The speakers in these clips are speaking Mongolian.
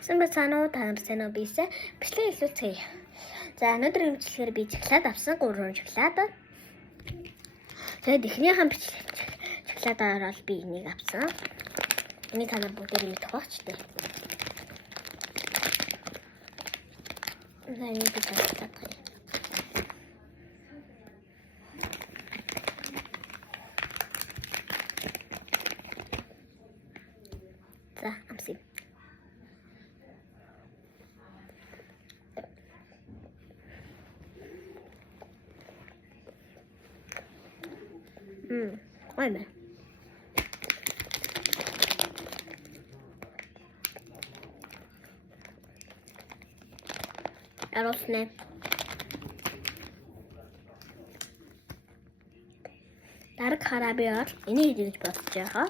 Сайн уу бисээ бичлэг хэлүүлцгээе. За өнөөдрийн бичлэгээр би шоколад авсан 3 шоколад. Тэгээд эхнийхэн шоколадаар бол би энийг авсан. Энийг та нар бүгдээр мэдэх бах ч дээ. Энийг би таслаад байна. За амсив. Ой мэ. Яросне. Дараг харабиар энийг идэж бодож байгаа.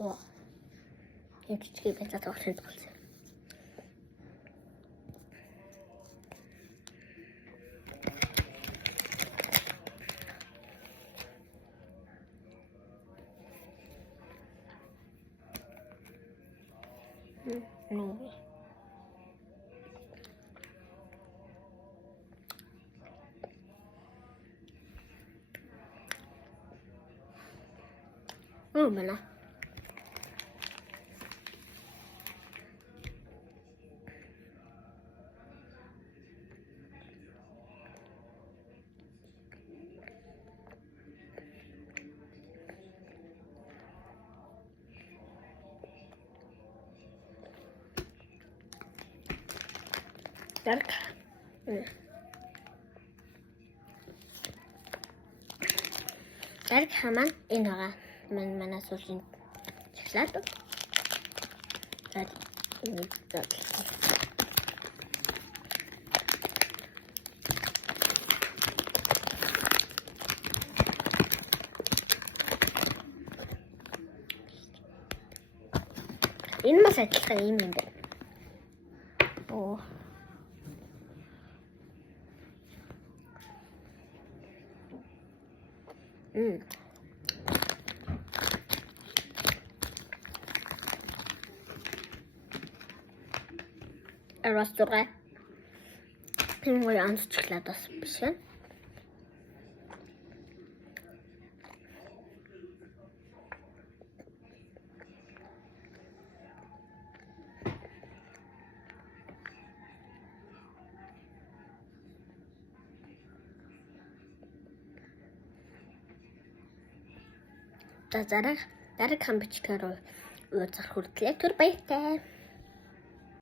Wow. Jetzt gebe ich das auch hin. No. Oh, mana? Dark. Dark хамаа энэ байгаа. Манай сүүлийн шоколад. Тэгээд энэ зот. Энэ маш адилхан юм байна. Оо. Растурга. Тэнгуй анс шоколадос биш ээ. За дараг хам бичлэгээр уур зах хүртлээ. Түр баяртай.